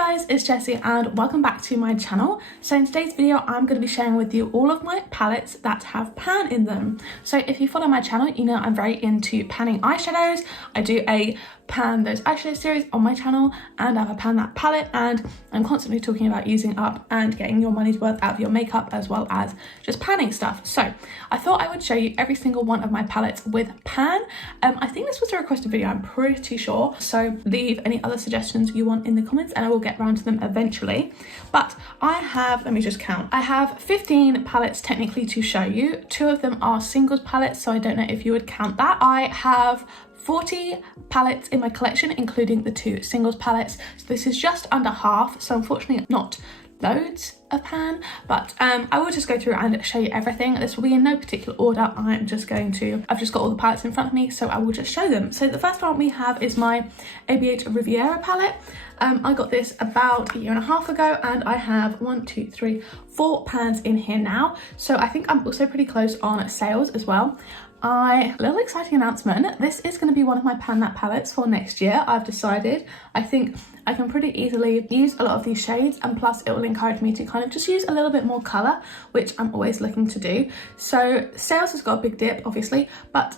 guys, it's Jessie and welcome back to my channel. So in today's video I'm going to be sharing with you all of my palettes that have pan in them. So if you follow my channel, you know I'm very into panning eyeshadows. I do a pan those eyeshadow series on my channel and I have a pan that palette, and I'm constantly talking about using up and getting your money's worth out of your makeup as well as just panning stuff. So I thought I would show you every single one of my palettes with pan. I think this was a requested video, I'm pretty sure, so leave any other suggestions you want in the comments and I will get around to them eventually. But I have, let me just count, I have 15 palettes technically to show you. 2 of them are singles palettes, so I don't know if you would count that. I have 40 palettes in my collection, including the 2 singles palettes. So this is just under half, so unfortunately not loads of pan, but I will just go through and show you everything. This will be in no particular order. I've just got all the palettes in front of me, so I will just show them. So the first one we have is my ABH Riviera palette. I got this about a year and a half ago and I have 4 pans in here now. So I think I'm also pretty close on sales as well. Little exciting announcement, this is going to be one of my pan that palettes for next year. I've decided I think I can pretty easily use a lot of these shades, and plus it will encourage me to kind of just use a little bit more colour, which I'm always looking to do. So sales has got a big dip obviously, but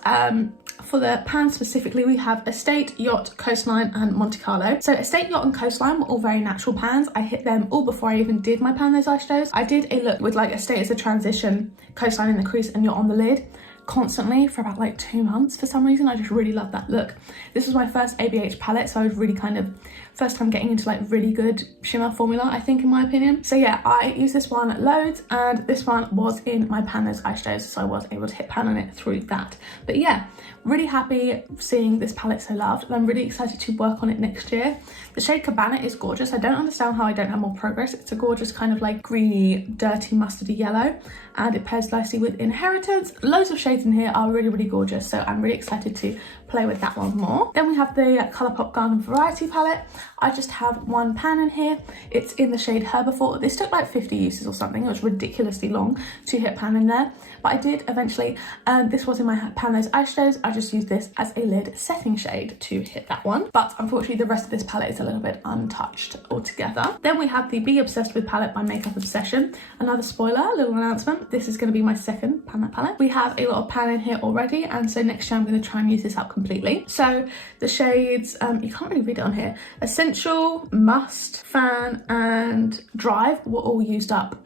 for the pan specifically we have Estate, Yacht, Coastline and Monte Carlo. So Estate, Yacht and Coastline were all very natural pans. I hit them all before I even did my pan those eyeshadows. I did a look with like Estate as a transition, Coastline in the crease and Yacht on the lid constantly for about like 2 months. For some reason I just really love that look. This was my first ABH palette, so I was really kind of first time getting into like really good shimmer formula, I think, in my opinion. So yeah, I used this one loads and this one was in my pan those eyeshadows, so I was able to hit pan on it through that. But yeah, really happy seeing this palette so loved, and I'm really excited to work on it next year. The shade Cabana is gorgeous. I don't understand how I don't have more progress. It's a gorgeous kind of like greeny, dirty, mustardy yellow, and it pairs nicely with Inheritance. Loads of shades in here are really, really gorgeous, so I'm really excited to play with that one more. Then we have the Colourpop Garden Variety palette. I just have 1 pan in here. It's in the shade Herbivore. This took like 50 uses or something. It was ridiculously long to hit pan in there, but I did eventually. This was in my pan those eyeshadows. I just used this as a lid setting shade to hit that one, but unfortunately the rest of this palette is a little bit untouched altogether. Then we have the Be Obsessed With palette by Makeup Obsession. Another spoiler, little announcement, this is going to be my second pan that palette. We have a lot of pan in here already, and so next year I'm going to try and use this up completely. So the shades, you can't really read it on here, Essential, Must, Fan and Drive were all used up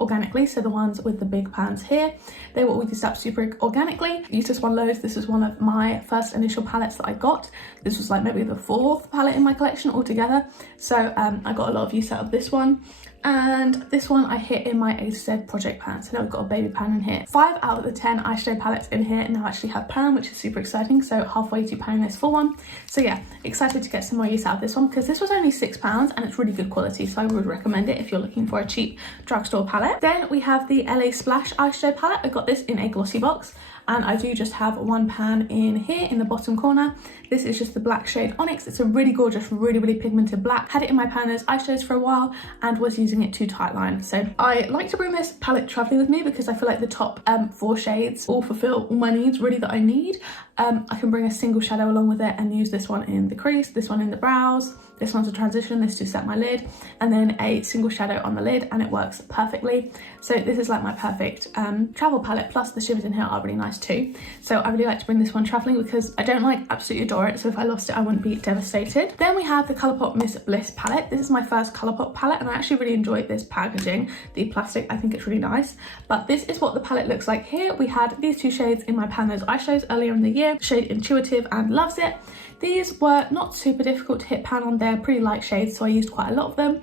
organically. So the ones with the big pans here, they were all used up super organically. Used this one loads. This was one of my first initial palettes that I got. This was like maybe the 4th palette in my collection altogether, so I got a lot of use out of this one. And this one I hit in my A to Z project pan, so now we've got a baby pan in here. 5 out of the 10 eyeshadow palettes in here now actually have pan, which is super exciting, so halfway to panning this full one. So yeah, excited to get some more use out of this one because this was only £6 and it's really good quality, so I would recommend it if you're looking for a cheap drugstore palette. Then we have the LA Splash eyeshadow palette. I got this in a glossy box, and I do just have 1 pan in here in the bottom corner. This is just the black shade Onyx. It's a really gorgeous, really, really pigmented black. Had it in my pan as eyeshadows for a while and was using it to tightline. So I like to bring this palette traveling with me because I feel like the top 4 shades all fulfill all my needs really that I need. I can bring a single shadow along with it and use this one in the crease, this one in the brows, this one's a transition, this to set my lid, and then a single shadow on the lid, and it works perfectly. So this is like my perfect travel palette, plus the shimmers in here are really nice too. So I really like to bring this one traveling because I don't like absolutely adore it, so if I lost it I wouldn't be devastated. Then we have the Colourpop Miss Bliss palette. This is my first Colourpop palette and I actually really enjoyed this packaging. The plastic, I think it's really nice, but this is what the palette looks like here. We had these 2 shades in my pan those eyeshadows earlier in the year, shade Intuitive and Loves It. These were not super difficult to hit pan on. They're pretty light shades, so I used quite a lot of them.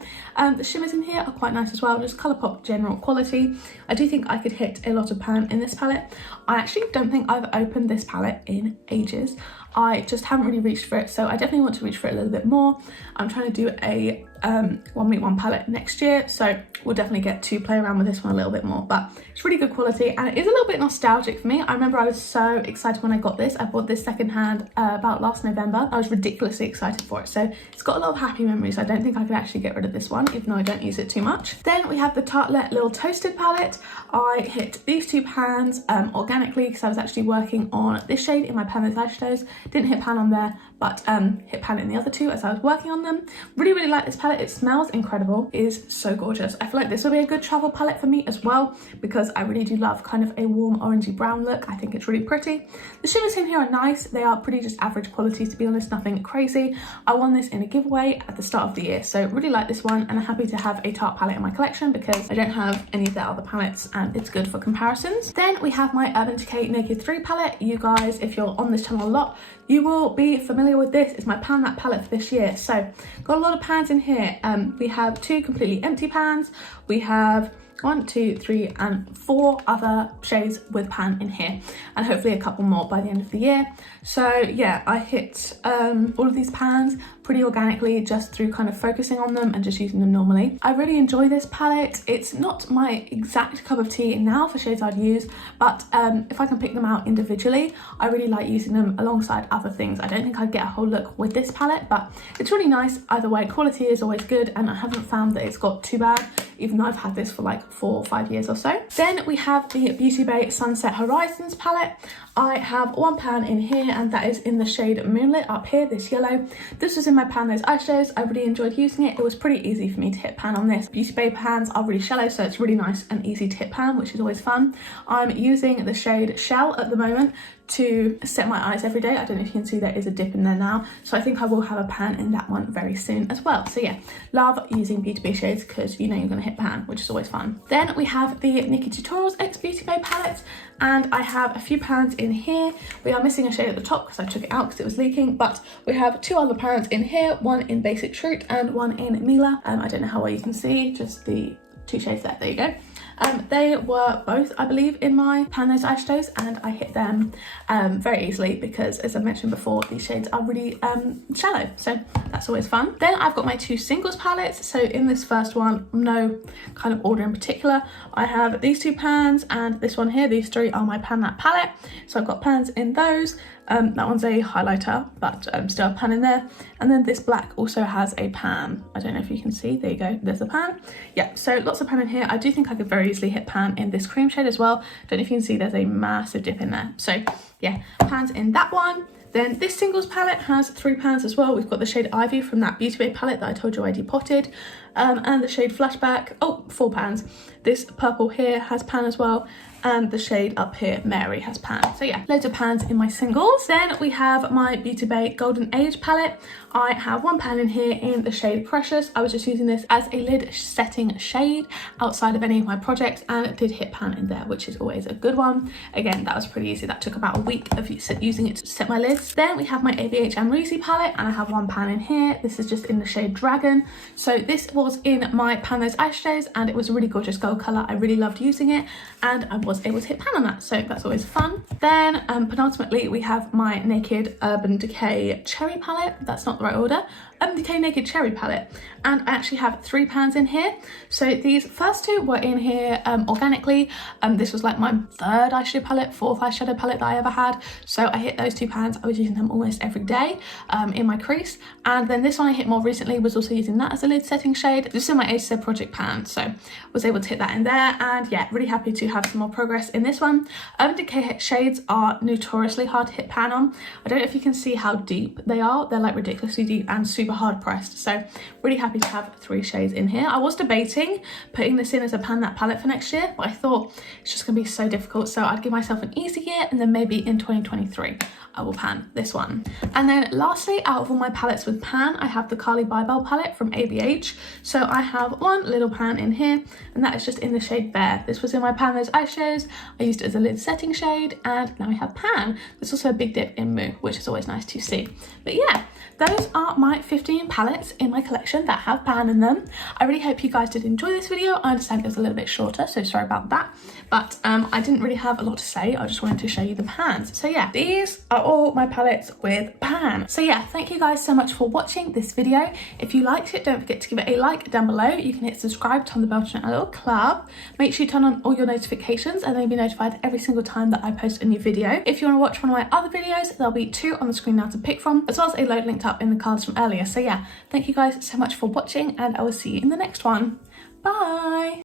The shimmers in here are quite nice as well, just Colourpop general quality. I do think I could hit a lot of pan in this palette. I actually don't think I've opened this palette in ages. I just haven't really reached for it, so I definitely want to reach for it a little bit more. I'm trying to do a 1-week-1 palette next year, so we'll definitely get to play around with this one a little bit more, but it's really good quality and it is a little bit nostalgic for me. I remember I was so excited when I got this. I bought this secondhand about last November. I was ridiculously excited for it, so it's got a lot of happy memories. I don't think I could actually get rid of this one, even though I don't use it too much. Then we have the Tarte Little Toasted palette. I hit these 2 pans organically because I was actually working on this shade in my pan those eyeshadows. Didn't hit pan on there, but hit pan in the other two as I was working on them. Really like this palette. It smells incredible. It is so gorgeous. I feel like this will be a good travel palette for me as well, because I really do love kind of a warm orangey brown look. I think it's really pretty. The shimmers in here are nice. They are pretty just average quality, to be honest, nothing crazy. I won this in a giveaway at the start of the year, so really like this one, and I'm happy to have a Tarte palette in my collection because I don't have any of their other palettes and it's good for comparisons. Then we have my Urban Decay Naked 3 palette. You guys, if you're on this channel a lot, you will be familiar with this. It's my pan that palette for this year. So got a lot of pans in here. We have 2 completely empty pans. We have 1, 2, 3 and 4 other shades with pan in here, and hopefully a couple more by the end of the year. So yeah, I hit all of these pans pretty organically just through kind of focusing on them and just using them normally. I really enjoy this palette. It's not my exact cup of tea now for shades I'd use, but if I can pick them out individually, I really like using them alongside other things. I don't think I'd get a whole look with this palette, but it's really nice either way. Quality is always good, and I haven't found that it's got too bad, even though I've had this for like 4 or 5 years or so. Then we have the Beauty Bay Sunset Horizons palette. I have 1 pan in here, and that is in the shade Moonlit up here, this yellow. This was in my pan those eyeshadows. I really enjoyed using it. It was pretty easy for me to hit pan on this. Beauty Bay pans are really shallow, so it's really nice and easy to hit pan, which is always fun. I'm using the shade Shell at the moment to set my eyes every day. I don't know if you can see there is a dip in there now, so I think I will have a pan in that one very soon as well. So yeah, love using Beauty Bay shades because you know you're going to hit pan, which is always fun. Then we have the Nikki Tutorials X Beauty Bay palette, and I have a few pans in here. We are missing a shade at the top because I took it out because it was leaking, but we have 2 other pans in here, one in Basic Shroot and one in Mila. I don't know how well you can see, just the 2 shades there you go. They were both, I believe, in my pan those eyeshadows, and I hit them very easily because, as I mentioned before, these shades are really shallow, so that's always fun. Then I've got my 2 singles palettes. So in this first one, no kind of order in particular, I have these 2 pans and this one here. These 3 are my pan that palette, so I've got pans in those. That one's a highlighter, but still a pan in there. And then this black also has a pan. I don't know if you can see, there you go, there's a pan. Yeah, so lots of pan in here. I do think I could very easily hit pan in this cream shade as well. Don't know if you can see, there's a massive dip in there. So yeah, pans in that one. Then this singles palette has 3 pans as well. We've got the shade Ivy from that Beauty Bay palette that I told you I depotted, and the shade Flashback, 4 pans. This purple here has pan as well, and the shade up here, Mary, has pan. So yeah, loads of pans in my singles. Then we have my Beauty Bay Golden Age palette. I have 1 pan in here in the shade Precious. I was just using this as a lid setting shade outside of any of my projects, and it did hit pan in there, which is always a good one. Again, that was pretty easy. That took about a week of using it to set my lids. Then we have my ABH Riviera palette, and I have 1 pan in here. This is just in the shade Dragon. So this was in my pan those eyeshadows, and it was a really gorgeous gold color. I really loved using it, and I was able to hit pan on that, so that's always fun. Then penultimately we have my Naked Urban Decay Cherry palette. That's not the right order. Urban Decay Naked Cherry palette, and I actually have 3 pans in here. So these first 2 were in here organically. This was like my 3rd eyeshadow palette, 4th eyeshadow palette that I ever had, so I hit those 2 pans. I was using them almost every day in my crease, and then this one I hit more recently, was also using that as a lid setting shade. This is in my HZ project pan, so was able to hit that in there, and yeah, really happy to have some more progress in this one. Urban Decay shades are notoriously hard to hit pan on. I don't know if you can see how deep they are. They're like ridiculously deep and super hard pressed, so really happy to have 3 shades in here. I was debating putting this in as a pan that palette for next year, but I thought it's just gonna be so difficult, so I'd give myself an easy year, and then maybe in 2023 I will pan this one. And then lastly, out of all my palettes with pan, I have the Carly Bybel palette from ABH. So I have 1 little pan in here, and that is just in the shade Bear. This was in my pan those eyeshadows. I used it as a lid setting shade, and now we have pan. There's also a big dip in Moo, which is always nice to see. But yeah, those are my 15 palettes in my collection that have pan in them. I really hope you guys did enjoy this video. I understand it was a little bit shorter, so sorry about that. But I didn't really have a lot to say. I just wanted to show you the pans. So yeah, these are all my palettes with pan. So yeah, thank you guys so much for watching this video. If you liked it, don't forget to give it a like down below. You can hit subscribe, turn the bell to join our little club. Make sure you turn on all your notifications, and then you'll be notified every single time that I post a new video. If you want to watch one of my other videos, there'll be 2 on the screen now to pick from, as well as a load linked up in the cards from earlier. So yeah, thank you guys so much for watching, and I will see you in the next one. Bye!